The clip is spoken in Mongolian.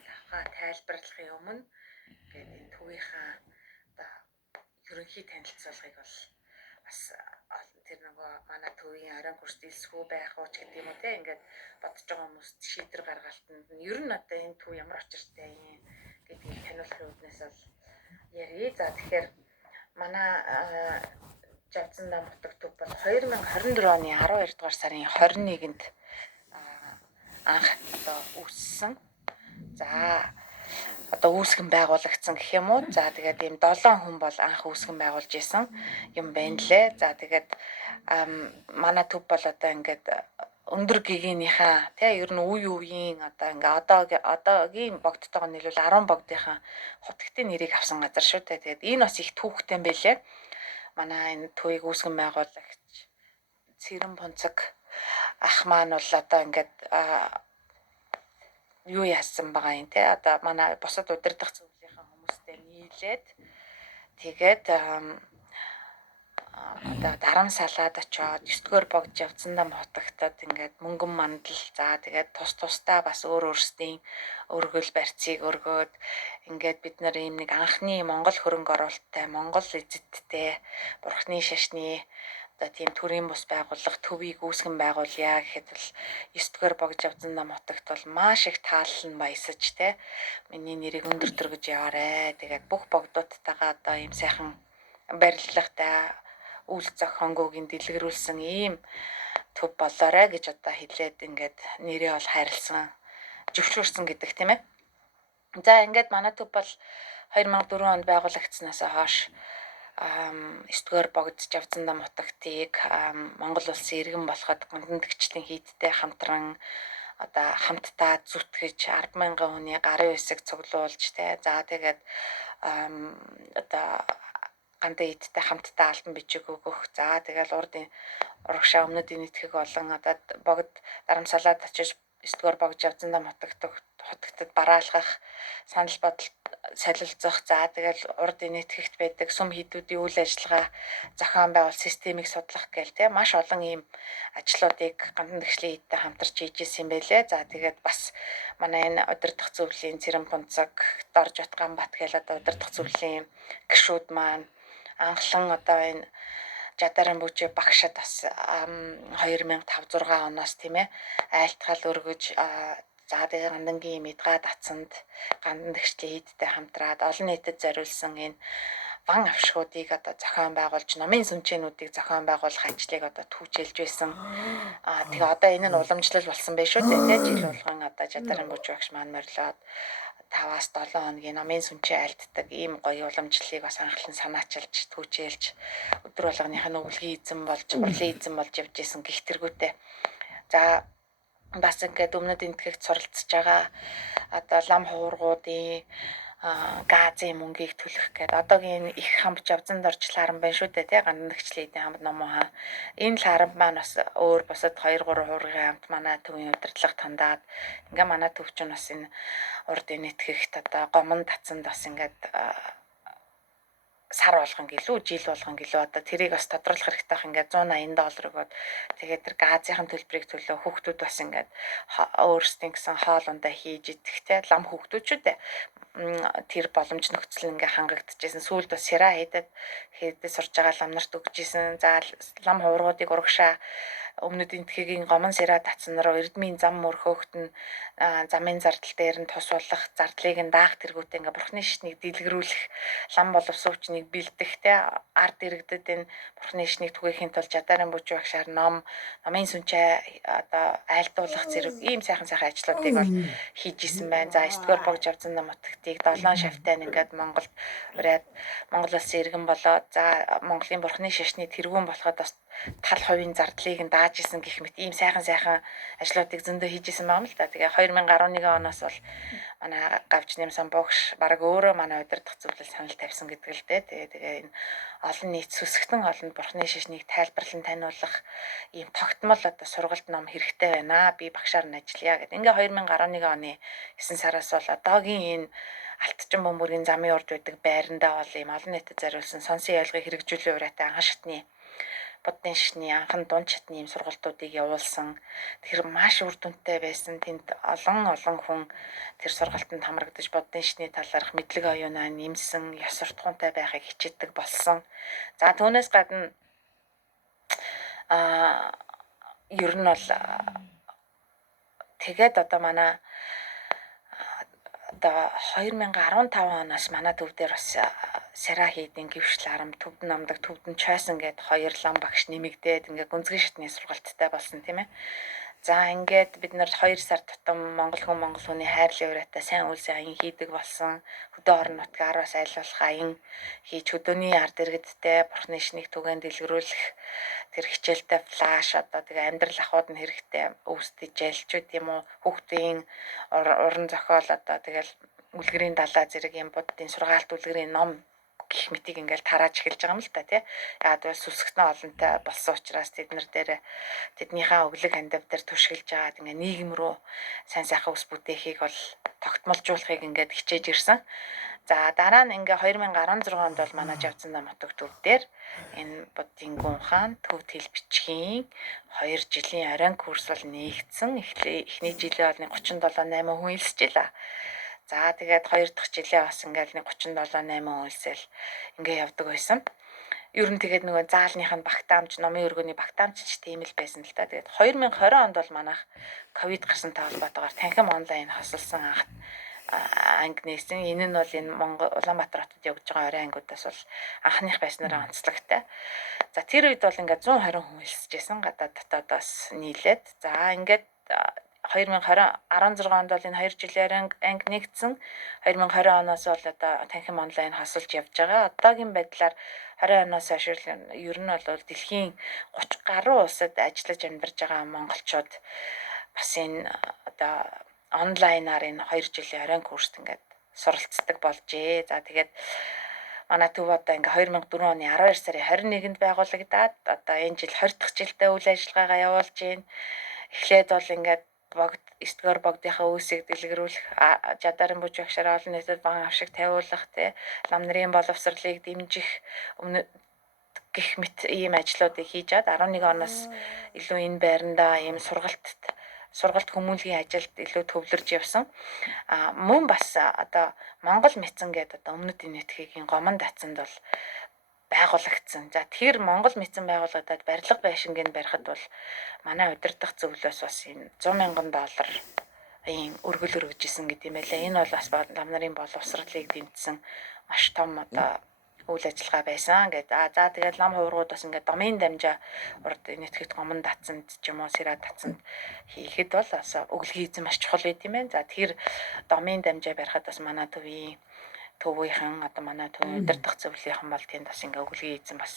таалахаа тайлбарлахын өмнө ингээд энэ төвийнхаа одоо ерөнхий танилцуулгыг бол бас тэр нөгөө манай төвийн оройн курс дэлсгүй байх уу ч гэдэг юм уу те ингээд бодож байгаа хүмүүст шийдвэр гаргалтанд нь ер нь одоо энэ төв ямар очиртай юм гэдгийг таниулахын үүднээс бол ярий. За тэгэхээр манай Жавзан нам нутаг төв бол 2024 оны 12 дугаар сарын 21-нд анх одоо үүссэн. За одоо үүсгэн байгуулагдсан гэх юм уу. За тэгээд ийм 7 хүн бол анх үүсгэн байгуулж исэн юм байна лээ. За тэгээд манай төв бол одоо ингээд өндөр гигийнхаа тий ер нь үе үеийн одоо ингээ одоогийн богдтойгоо нийлүүл 10 богдынхаа хотгтын нэрийг авсан газар шүү дээ. Тэгээд энэ бас их түүхтэй юм байлээ. Манай энэ төвийг үүсгэн байгуулагч Цэрэн Бунцаг ах маань бол одоо ингээд юу яасан байгаа юм те одоо манай бусад удирдах зөвлөлийн хүмүүстэй нийлээд тэгээд одоо дарам салаад очоод 9-р богд Жавзандам хотогтод ингээд мөнгөн мандал за тэгээд тусдаа бас өөрсдийн өргөл барьцыг өргөөд ингээд бид нар ийм нэг анхны Монгол хөрөнгө оруулалттай Монгол эзэдтэй бурхны шашны одоо тийм төрийн бус байгууллага төвийг үүсгэн байгуулъя гэхэд бол 9-р богд Жавзандам хотогт бол маш их таалал баясаж те миний нэрийг өндөр төргөж яваарэ. Тэгээд бүх богдуудтайгаа одоо ийм сайхан барилгатай үйл зохионгүйгийн дэлгэрүүлсэн ийм төв болоорой гэж одоо хэлээд ингээд нэрээ бол хайрлсан зөвшөөрсөн гэдэг тийм ээ. За ингээд манай төв бол 2004 онд байгуулагдсанаас хойш 9-р богд Жавзандам хотогтыг Монгол улсын иргэн болоход гомдогчдын хийдтэй хамтран одоо хамтдаа зүтгэж 10,000 хүний гарын үсэг цуглуулж те за тэгээд одоо гандаа идтэй хамтдаа альбан бичиг өгөх за тэгэл урагшаа өмнөдийн нийтгэх болон одоо богд дарамсалаад очиж 9-р богд Жавзандам хотогтод бараалгах санал бодол солилцох за тэгэл урд нийтгэхт байдаг сүм хийдүүдийн үйл ажиллагаа зохион байгуулалт системийг судлах гээл те маш олон ийм ажлуудыг гандан тэгшлийн хийдтэй хамтарч хийж исэн юм байлээ. За тэгээд бас манай энэ удирдах зөвлөлийн Цэрэн Бунцаг Дорж Утгаанбат гээл одоо удирдах зөвлөлийн гишүүд маань анхлан одоо энэ Жадарын бүжиг багшид бас 2005-6 оноос тийм ээ айлтгал өргөж за тэгээ гандангийн мэдгаа татсанд гандан тэгшлийн хийдтэй хамтраад олон нийтэд зориулсан энэ ван авшгуудыг одоо зохион байгуулж номын сүмчээнүүдийг зохион байгуулах ажлыг одоо түүчилж байсан. Тэгээ одоо энэ нь уламжлал болсон байх шүү дээ. Жил болгон одоо Жадарын бүжиг багш маань морилоод 5-7 хоногийн номын сүмчээ альддаг ийм гоё уламжлалыг бас анхлан санаачилж түүчээлж өдөр болгоных нь өвлгийн эзэн болж урлын эзэн болж явж исэн гих тэргүүтэй. За бас ингээд өмнөд энтгэгт суралцж байгаа одоо лам хуургуудын газын мөнгийг төлөх гэдэг одоогийн их хамт Жавзанд орчлон харан байна шүү дээ тий гандагчлын эдийн хамт номоо хаа энэ л харан маань бас өөр бусад 2-3 хуургын хамт манай төвийн удирдлага тандаад ингээ манай төв чинь бас энэ урдын нийтгэхт одоо гомон татсанд бас ингээд сар болгон гэлүү жил болгон гэлүү одоо тэрийг бас тодруулах хэрэгтэй байх ингээд $180 өгөөд тэгээд тэр газын төлбөрийг төлөө хүүхдүүд бас ингээд өөрсдийн гэсэн хоол ундаа хийж идэхтэй лам хүүхдүүд ч үү тэр боломж нөхцөл ингээ хангагдчихсэн сүүлд бас сера хийдэд сурж байгаа лам нарт өгчээсэн за лам хуургуудыг урагшаа өмнөдийн тхигийн гомон сера татсан руу эрдмийн зам мөрхөөхт нь замын зардал дээр нь тус болох зардлыг нь даах тэргүүтээ ингээ бурхны шишнийг дэлгэрүүлэх лам боловсруучныг бэлдэх те ард иргэдэд энэ бурхны шишнийг түгээхийн тулд Жадарын бүжиг багшаар номын сүнчээ одоо айлдуулах зэрэг ийм сайхан ажлуудыг бол хийж исэн байна. За 9-р богд Жавзандам хотогтыг 7 шавтай нь ингээд Монголд ураад Монгол улсын иргэн болоод за Монголын бурхны шашны тэргүүн болоход бас тал хувийн зардлыг нь дааж исэн гэх мэт ийм сайхан ажлуудыг зөндөө хийж исэн байна л да. Тэгээ 2011 оноос бол манай гавж нэмсэн богш баг өөрөө манай удирдах зөвлөл санал тавьсан гэдэг л дээ. Тэгээ энэ олон нийт сүсгтэн олонд бурхны шашныг тайлбарлан таниулах ийм тогтмол одоо сургалт ном хэрэгтэй байна. Би багшаар нь ажиллая гэдэг. Ингээ 2011 оны 9 сараас бол одоогийн энэ Алтчин бөмбөргийн замын урд байдаг байрандаа бол ийм олон нийтэд зориулсан сонсон явуулгыг хэрэгжүүлэх ураатай анхан шатны Буддын шишний анхан дунд шатны юм сургалтуудыг явуулсан. Тэр маш үр дүнтэй байсан. Тэнд олон хүн тэр сургалтанд хамрагдаж буддын шишний талаарх мэдлэг оюунаа нэмсэн, ёс суртахуунтай байхыг хичээдэг болсон. За түүнээс гадна ер нь бол тэгээд одоо манай одоо 2015 оноос манай төв дээр бас Сара хийдийн гівшил арам төвд намдаг төвдөн чойсон гээд 2 лам багш нэмэгдээд ингээ гүнзгий шатны сургалттай болсон тийм ээ. За ингээд бид нар 2 сар тутам монгол хүний хайрлын ураатай сайн үйлсээ аян хийдэг болсон. Хөдөө орон нутгийн араас аль болох аян хийж хөдөөний ард иргэдтэй бурхны шнийг түгээн дэлгэрүүлэх тэр хичээлтэй флаш одоо тэгээ амьдрал ахуйд нь хэрэгтэй өвсдөж ялчуд юм уу хүүхдийн уран зохиол одоо тэгэл үлгэрийн далаа зэрэг юм буддын сургаалт үлгэрийн ном гэх мэтийг ингээл тарааж эхэлж байгаа юм л та тий. Яагаад гэвэл сүсгтэн олонтой болсон учраас тэднийхээ өглөг хандив дээр түшгэлж аваад ингээ нийгэм рүү сайн сайхан ус бүтээхийг бол тогтмолжуулахыг ингээд хичээж ирсэн. За дараа нь ингээ 2016 онд бол манай Жавцандаа Мутаг төв дээр энэ буддын гүнхаан төвд хэл бичгийн 2 жилийн оройн курс бол нээгдсэн. Эхний жилээ бол 37-8 хүн хэлсэжээ. За тэгээд 2 дахь жилээ бас ингээл 37-8 хүн хэлсэл ингээ явдаг байсан. Ер нь тэгээд нөгөө заалных нь багтаамж, номын өргөний багтаамж ч тийм л байсан л та. Тэгээд 2020 онд бол манайх ковид гарсантай холбоотойгоор танхим онлайн хосолсон анги нээсэн. Энэ нь бол энэ Монгол Улаанбаатар хотод явж байгаа орой ангиудаас бол анхных байснараа онцлогтой. За тэр үед бол ингээд 120 хүн хэлсэжсэн гадаад дотоодоос нийлээд. За ингээд 2016 онд бол энэ 2 жилийн анги нэгдсэн. 2020 оноос бол одоо танхим онлайн хосолж явж байгаа. Одоогийн байдлаар 20 оноос хойш ер нь бол дэлхийн 30 гаруй улсад ажиллаж амьдарч байгаа монголчууд бас энэ одоо онлайнаар энэ 2 жилийн оройн курст ингээд суралцдаг болжээ. За тэгээд манай төв одоо ингээ 2004 оны 12 сарын 21-нд байгуулагдаад одоо энэ жил 20 дахь жилдээ үйл ажиллагаагаа явуулж байна. Эхлээд бол ингээд 9-р богдынхаа үүсийг дэлгэрүүлэх, жадарын бүж багшаараа олон нийтэд бан авшиг тавиулах, лам нарын боловсролыг дэмжих гэх мэт ийм ажлуудыг хийж чад 11 оноос илүү энэ байрандаа ийм сургалт хүмүүнлэгийн ажилд илүү төвлөрж явсан. Мөн бас одоо Монгол мэдсэн гэдэг одоо өмнөдийн нэтгийн гомон датсанд бол байгуулагдсан. За тэр Монгол мэдсэн байгууллагад барилга байшингийн барихад бол манай удирдах зөвлөөс бас энэ $100,000 ийм өргөл өргөжсэн гэдэг юм байлаа. Энэ бол бас лам нарын боловсролыг дэмжсэн маш том одоо үйл ажиллагаа байсан гэдэг. За тэгээд лам хувиргууд бас ингээд домын дамжаа урд нэтгэгт гомон датсанд ч юм уу Сара датсанд хийхэд бол бас өглөгийн эзэн маш чухал байт юм байна. За тэр домын дамжаа барихад бас манай төвийнхэн одоо манай төвийн удирдах зөвлөлийнхэн бол тэнд бас ингээд өглөгийн эзэн бас